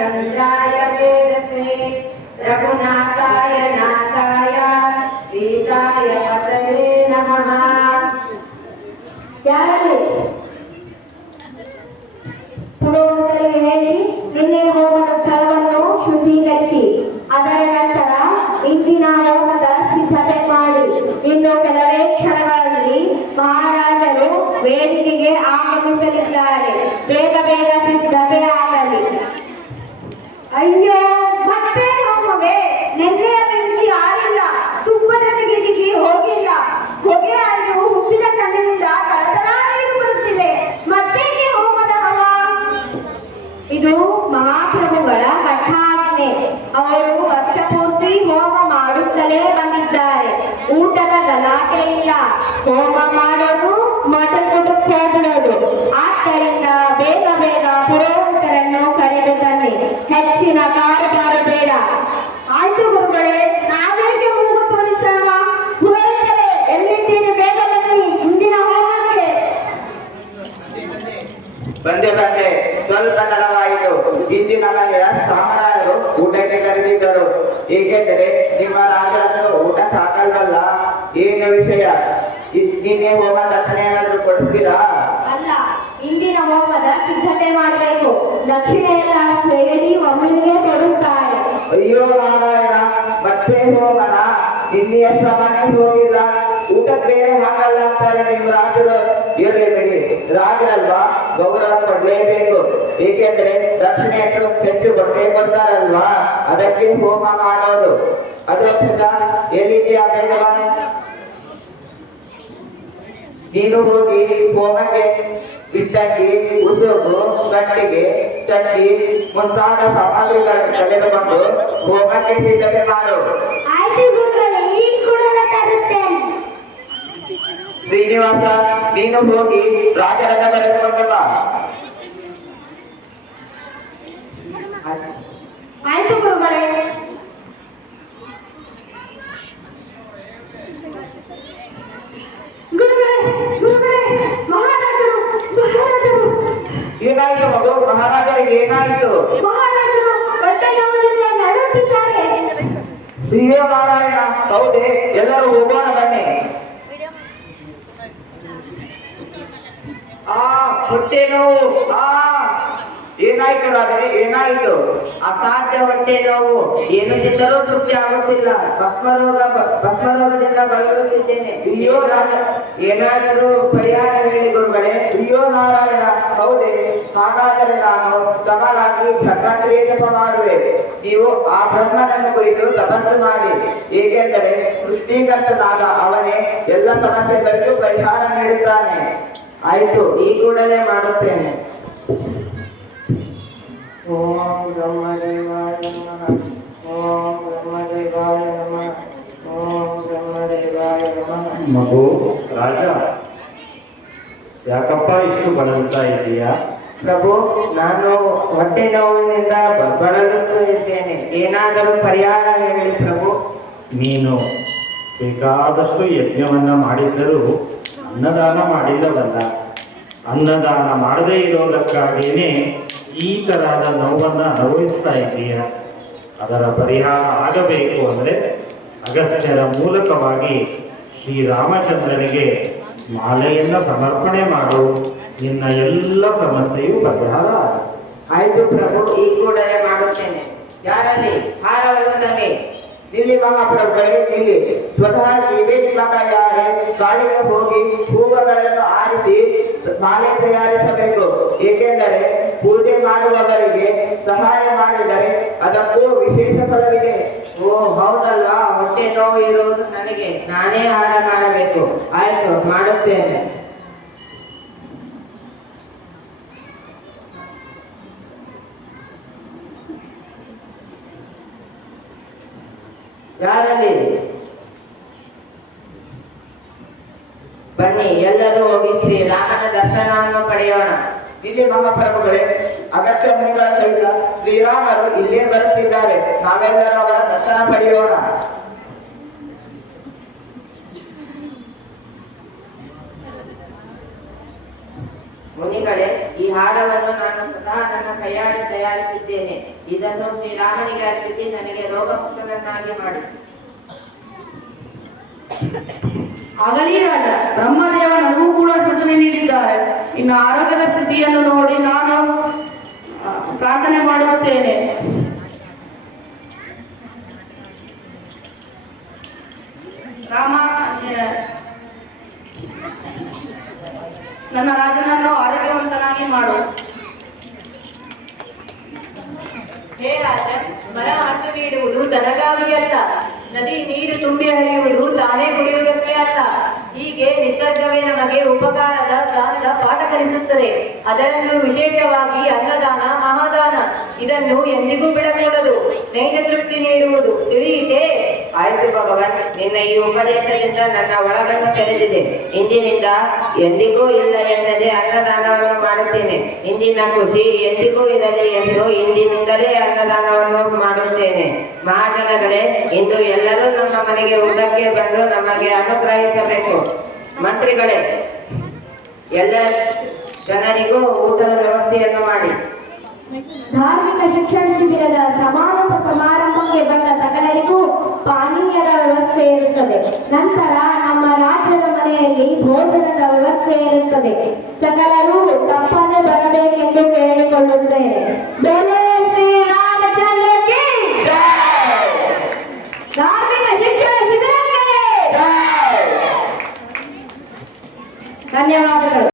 रामचन्द्राय वेदसे रघुनाथाय नाथाय सीताय पतये नमः ಯಾರಲ್ಲಿ ಪುರೋಹಿತರಿಗೆ ಹೇಳಿ ನಿನ್ನೆ ಹೋಮದ ಸ್ಥಳವನ್ನು ಶುದ್ಧೀಕರಿಸಿ ಅದರ ನಂತರ ಇಂದಿನ ಹೋಮದ ಸಿದ್ಧತೆ ಮಾಡಿ ಇನ್ನು ಕೆಲವೇ I ಬಂದೆ ಬಂದೆ ಸ್ವಲ್ಪ ತಡವಾಯಿತು ಇಂದಿನ ಮನೆಯ ಸಾಮರಾಯರು ಊಟಕ್ಕೆ ಕರೆದಿದ್ದರು. ಏಕೆಂದರೆ ನಿಮ್ಮ ರಾಜರನ್ನು ಊಟ ಸಾಕಲ್ವಲ್ಲ? ಏನು ವಿಷಯ? ಇನ್ನೇ ಹೋಮ ದಕ್ಷಿಣೆ ಏನಾದ್ರು ಕೊಡ್ತೀರಾ? ಅಲ್ಲ ಇಂದಿನ ಹೋಮದ ಸಿದ್ಧತೆ ಮಾಡಬೇಕು. ದಕ್ಷಿಣೆ ಎಲ್ಲ ಸೇರಿ ಒಮ್ಮೆಗೆ ಕೊಡುತ್ತಾರೆ. ಅಯ್ಯೋ ನಾರಾಯಣ ಮತ್ತೆ ಹೋಮನ? ನಿನ್ನೆಯ ಸಮಾನೆ ಹೋಗಿಲ್ಲ. ಊಟ ಬೇರೆ ಹಾಕಲ್ಲ ಅಂತಾರೆ ನಿಮ್ಮ ರಾಜರು. ಇರಲಿ ರಾಜರಲ್ಲ ಏಕೆಂದ್ರೆ ದಕ್ಷಿಣೆಯನ್ನು ಹೆಚ್ಚು ಕೊಟ್ಟೇ ಕೊಡ್ತಾರಲ್ವಾ? ಅದಕ್ಕೆ ಹೋಮ ಮಾಡೋದು. ಅದು ಸದಾ ಎಲ್ಲಿದೆಯಾ ಬೇಗ ಬಾ. ನೀನು ಹೋಗಿ ಹೋಮಕ್ಕೆ ಇಟ್ಟಂಗಿ ಉಸುಗು ಕಟ್ಟಿಗೆ ಚಟ್ಟಿ ಮುಂತಾದ ಸಾಮಗ್ರಿಗಳನ್ನು ತೆಗೆದುಕೊಂಡು ಹೋಮಕ್ಕೆ ಸಿದ್ಧತೆ ಮಾಡು. ಶ್ರೀನಿವಾಸ ನೀನು ಹೋಗಿ ರಾಜರನ್ನ ಬರೆದುಕೊಂಡು ಬಾ. ಆಯ್ತು ಗುರುಗಳೇ. ಏನಾಯ್ತು ಮಗು ಮಹಾರಾಜರಿಗೆ ಏನಾಯ್ತು? ನಾರಾಯಣ ಹೌದೇ? ಎಲ್ಲರೂ ಹೋಗೋಣ ಬನ್ನಿ. ಆ ಹೊಟ್ಟೆ ನೋವು. ಆ ಏನಾಯ್ತು ಏನಾಯ್ತು? ಅಸಾಧ್ಯ ಹೊಟ್ಟೆ ನೋವು. ಏನು ತಿಂದರೂ ತೃಪ್ತಿ ಆಗುತ್ತಿಲ್ಲ. ಭಸ್ಮರೋಗ ಭಸ್ಮರೋಗದಿಂದ ಬಳಲುತ್ತಿದ್ದೇನೆ. ಅಯ್ಯೋ ರಾಜ ಏನಾದರೂ ಪರಿಹಾರ ಹೇಳಿ ಗುರುಗಳೇ. ಅಯ್ಯೋ ನಾರಾಯಣ, ಹೌದೇ, ಹಾಗಾದರೆ ನಾನು ತಮರಾಗಿ ಭದ್ರಾತ್ರಿಯ ಜಪ ಮಾಡುವೆ. ನೀವು ಆ ಬ್ರಹ್ಮನನ್ನು ಕುರಿತು ತಪಸ್ಸು ಮಾಡಿ. ಏಕೆಂದರೆ ಸೃಷ್ಟಿಕರ್ತನಾದ ಅವನೇ ಎಲ್ಲ ಸಮಸ್ಯೆಗಳಿಗೂ ಪರಿಹಾರ ನೀಡುತ್ತಾನೆ. ಆಯ್ತು, ಈ ಕೂಡಲೇ ಮಾಡುತ್ತೇನೆ. ಓಂ ಬ್ರಹ್ಮದೇವಾಯ ನಮಃ ಓಂ ಬ್ರಹ್ಮದೇವಾಯ ನಮಃ ಓಂ ಬ್ರಹ್ಮದೇವಾಯ ನಮಃ ಮಗು ರಾಜ ಯಾಕಪ್ಪ ಇಷ್ಟು ಬಳಲ್ತಾ ಇದೆಯಾ ಪ್ರಭು ನಾನು ಹೊಟ್ಟೆ ನೋವಿನಿಂದ ಬ- ಬಳಲುತ್ತಾ ಇದ್ದೇನೆ. ಏನಾದರೂ ಪರಿಹಾರ ಹೇಳಿ ಪ್ರಭು. ನೀನು ಬೇಕಾದಷ್ಟು ಯಜ್ಞವನ್ನ ಮಾಡಿದ್ದರೂ ಅನ್ನದಾನ ಮಾಡಿಲ್ಲವಲ್ಲ. ಅನ್ನದಾನ ಮಾಡದೇ ಇರೋದಕ್ಕಾಗಿಯೇ ಈ ತರಹದ ನೋವನ್ನು ಅನುಭವಿಸ್ತಾ ಇದ್ದೀಯ? ಅದರ ಪರಿಹಾರ ಆಗಬೇಕು ಅಂದರೆ ಅಗತ್ಯರ ಮೂಲಕವಾಗಿ ಶ್ರೀರಾಮಚಂದ್ರನಿಗೆ ಮಾಲೆಯನ್ನು ಸಮರ್ಪಣೆ ಮಾಡು. ನಿನ್ನ ಎಲ್ಲ ಸಮಸ್ಯೆಯು ಪರಿಹಾರ ಆಯಿತು ಪ್ರಭು ಈ ಕೂಡಲೇ ಮಾಡುತ್ತೇನೆ. ಯಾರಲ್ಲಿ? ಹಾರವಲ್ಲದಲ್ಲಿ ಇಲ್ಲಿ ಮಹಾಪ್ರಭುಗಳೇ ಇಲ್ಲಿ ಸ್ವತಃ ಇವೇ ಯಾರೇ ಕಾಡಿಗೆ ಹೋಗಿ ಹೂವುಗಳನ್ನು ಆರಿಸಿ ಮಾಲೆ ತಯಾರಿಸಬೇಕು. ಏಕೆಂದರೆ ಪೂಜೆ ಮಾಡುವವರಿಗೆ ಸಹಾಯ ಮಾಡಿದರೆ ಅದಕ್ಕೂ ವಿಶೇಷ ಫಲವಿದೆ. ಓ, ಹೌದಲ್ಲ, ಹೊಟ್ಟೆ ನೋವು ಇರುವುದು ನನಗೆ. ನಾನೇ ಹಾಡ ಮಾಡಬೇಕು. ಆಯ್ತು, ಮಾಡುತ್ತೇನೆ. ಯಾರಲ್ಲಿ? ಬನ್ನಿ, ಎಲ್ಲರೂ ಹೋಗಿ ಶ್ರೀರಾಮನ ದರ್ಶನವನ್ನು ಪಡೆಯೋಣ. ಇಲ್ಲಿ ನಮ್ಮ ಪರಮಗಳೇ ಅಗತ್ಯ ಮುನಿಗಳ ಸಹಿತ ಶ್ರೀರಾಮರು ಇಲ್ಲೇ ಬರುತ್ತಿದ್ದಾರೆ. ನಾವೆಲ್ಲರೂ ಅವರ ದರ್ಶನ ಪಡೆಯೋಣ. ಮುನಿಗಳೇ ಈ ಹಾರವನ್ನು ನಾನು ಸ್ವತಃ ನನ್ನ ಕೈಯಾಗಿ ತಯಾರಿಸಿದ್ದೇನೆ. ಇದನ್ನು ಶ್ರೀರಾಮನಿಗೆ ಅರ್ಪಿಸಿ ನನಗೆ ರೋಗಮುಕ್ತನನ್ನಾಗಿ ಮಾಡಿ. ಆಗಲಿ ಬ್ರಹ್ಮದೇವನ ಹೂ ಕೂಡ ಸೂಚನೆ ನೀಡಿದ್ದಾರೆ. ಇನ್ನು ಆರೋಗ್ಯದ ಸ್ಥಿತಿಯನ್ನು ನೋಡಿ ನಾನು ಪ್ರಾರ್ಥನೆ ಮಾಡುತ್ತೇನೆ. ರಾಮ ನನ್ನ ರಾಜನನ್ನು ಆರೋಗ್ಯವಂತನಾಗಿ ಮಾಡು. ಹೇ ರಾಜ ಮರ ಹಣ್ಣು ನೀಡುವುದು ತನಗಾಗಿ ಅಲ್ಲ. ನದಿ, ನೀರು ತುಂಬಿ ಹರಿಯುವುದು ತಾನೇ ಕುಡಿಯುವುದಕ್ಕೆ ಅಲ್ಲ. ಹೀಗೆ ಉಪಕಾರದ ದಾನದ ಪಾಠ ಕಲಿಸುತ್ತದೆ. ಅದರಲ್ಲೂ ವಿಶೇಷವಾಗಿ ಅನ್ನದಾನ, ಮಹಾದಾನ. ಇದನ್ನು ಎಂದಿಗೂ ಬಿಡಕೂಡದು ನೈಜ ತೃಪ್ತಿ ನೀಡುವುದು. ತಿಳಿಯಿತೇ? ಆಯ್ತು ಭಗವನ್, ನಿನ್ನ ಈ ಉಪದೇಶದಿಂದ ನನ್ನ ಒಳಗನ್ನು ತೆರೆದಿದೆ ಇಂದಿನಿಂದ ಎಂದಿಗೂ ಇಲ್ಲ ಎನ್ನದೆ ಅನ್ನದಾನವನ್ನು ಮಾಡುತ್ತೇನೆ. ಇಂದಿನ ಖುಷಿ ಎಂದಿಗೂ ಇರಲಿ ಎಂದು ಇಂದಿನಿಂದಲೇ ಅನ್ನದಾನವನ್ನು ಮಾಡುತ್ತೇನೆ. ಮಹಾಜನಗಳೇ, ಇಂದು ಎಲ್ಲರೂ ನಮ್ಮ ಮನೆಗೆ ಊಟಕ್ಕೆ ಬಂದು ನಮಗೆ ಅನುಗ್ರಹಿಸಬೇಕು. ಮಂತ್ರಿಗಳೇ, ಎಲ್ಲ ಜನರಿಗೂ ಊಟದ ವ್ಯವಸ್ಥೆಯನ್ನು ಮಾಡಿ. ಧಾರ್ಮಿಕ ಶಿಕ್ಷಣ ಶಿಬಿರದ ಸಮಾರೋಪ ಸಮಾರಂಭಕ್ಕೆ ಬಂದ ಸಕಲರಿಗೂ ಪಾನೀಯದ ವ್ಯವಸ್ಥೆ ಇರುತ್ತದೆ. ನಂತರ ನಮ್ಮ ರಾಜ್ಯದ ಮನೆಯಲ್ಲಿ ಭೋಜನದ ವ್ಯವಸ್ಥೆ ಇರುತ್ತದೆ. ಸಕಲರು ತಪ್ಪದೆ ಬರಬೇಕೆಂದು ಕೇಳಿಕೊಳ್ಳುತ್ತೇನೆ ಬೇಡ